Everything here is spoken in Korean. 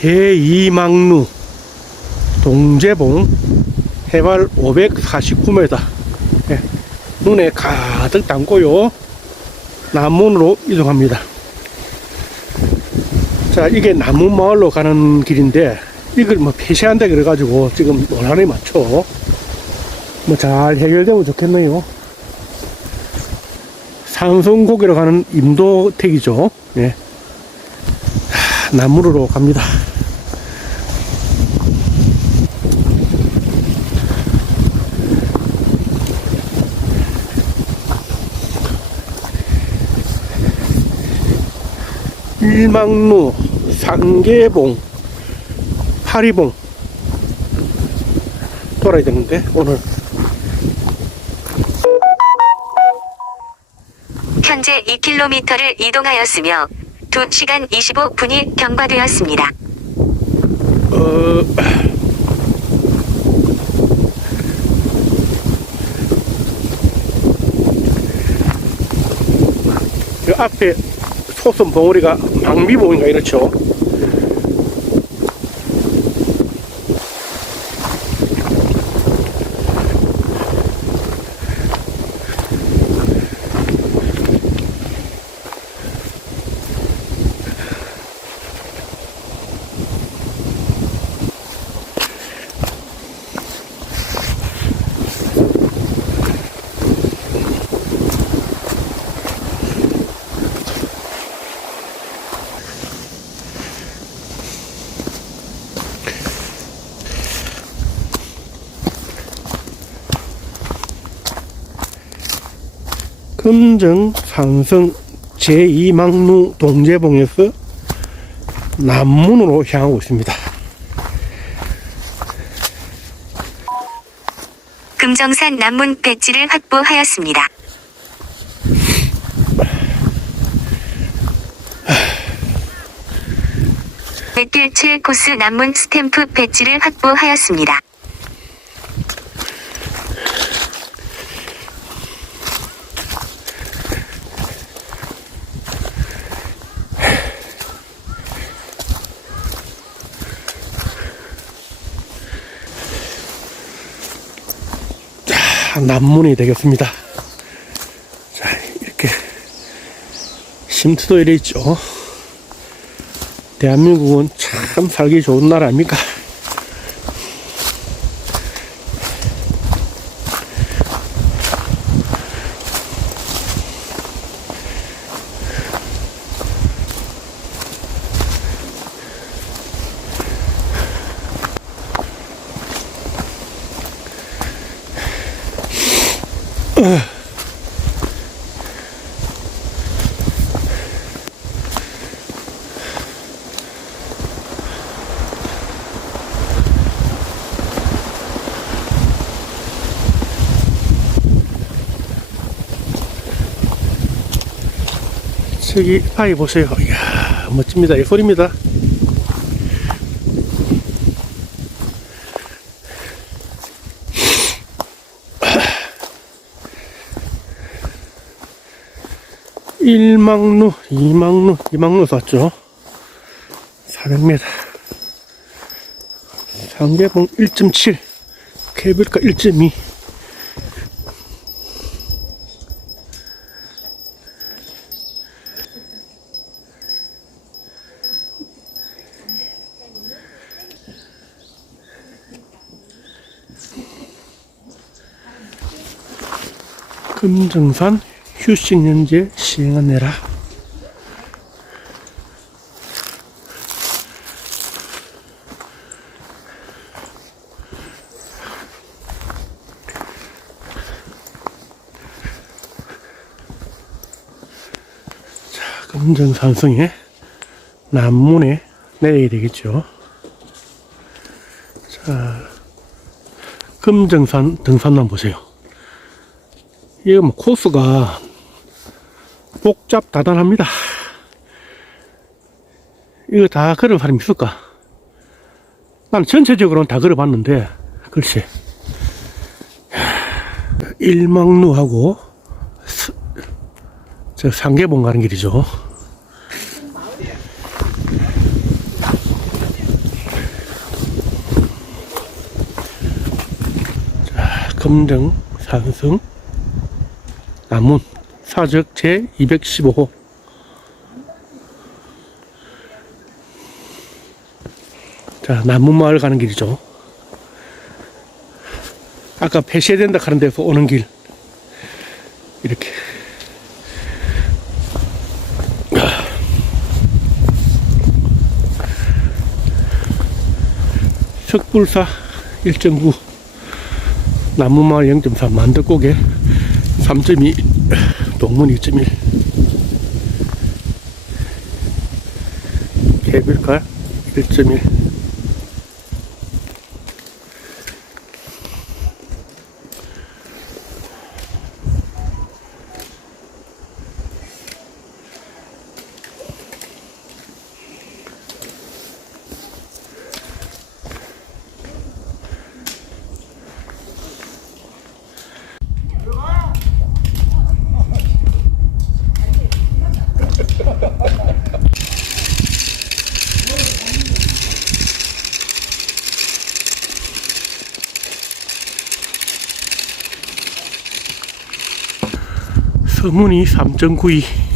제2막루 동제봉 해발 549m 예, 눈에 가득 담고요. 남문으로 이동합니다. 자 이게 남문마을로 가는 길인데 이걸 뭐 폐쇄한다 그래가지고 지금 논란에 맞춰. 뭐잘 해결되면 좋겠네요. 산성고기로 가는 임도택이죠. 예. 하, 남문으로 갑니다 일망루, 상계봉, 파리봉 돌아야 되는데 오늘 현재 2km를 이동하였으며 2시간 25분이 경과되었습니다. 어, 그 앞에 소선 봉우리가 망비봉인가 이렇죠. 금정 산성 제2막루 동제봉에서 남문으로 향하고 있습니다. 금정산 남문 배지를 확보하였습니다. 백길 7코스 남문 스탬프 배지를 확보하였습니다. 남문이 되겠습니다. 자, 이렇게 쉼트도 이래 있죠. 대한민국은 참 살기 좋은 나라 아닙니까? 저기 아이 보세요. 이야 멋집니다. 이 소리입니다. 일망루이망루이망루 쐈죠. 400m. 상계봉 1.7, 케이블카 1.2. 금정산 휴식연재 시행하내라. 자, 금정산성에 남문에 내려야 되겠죠. 자, 금정산 등산로 보세요. 이게 뭐 코스가 복잡다단합니다. 이거 다 걸은 사람이 있을까? 난 전체적으로는 다 걸어봤는데, 글쎄. 일망루하고, 스, 저 상계봉 가는 길이죠. 자, 검정, 산승, 나무 사적 제 215호. 자 남문마을 가는 길이죠. 아까 폐쇄해야 된다 하는 데서 오는 길. 이렇게. 석불사 1.9 나무마을 0.3 만덕고개 3.2 동문 2.1 개별가 1.1 서문이 3.92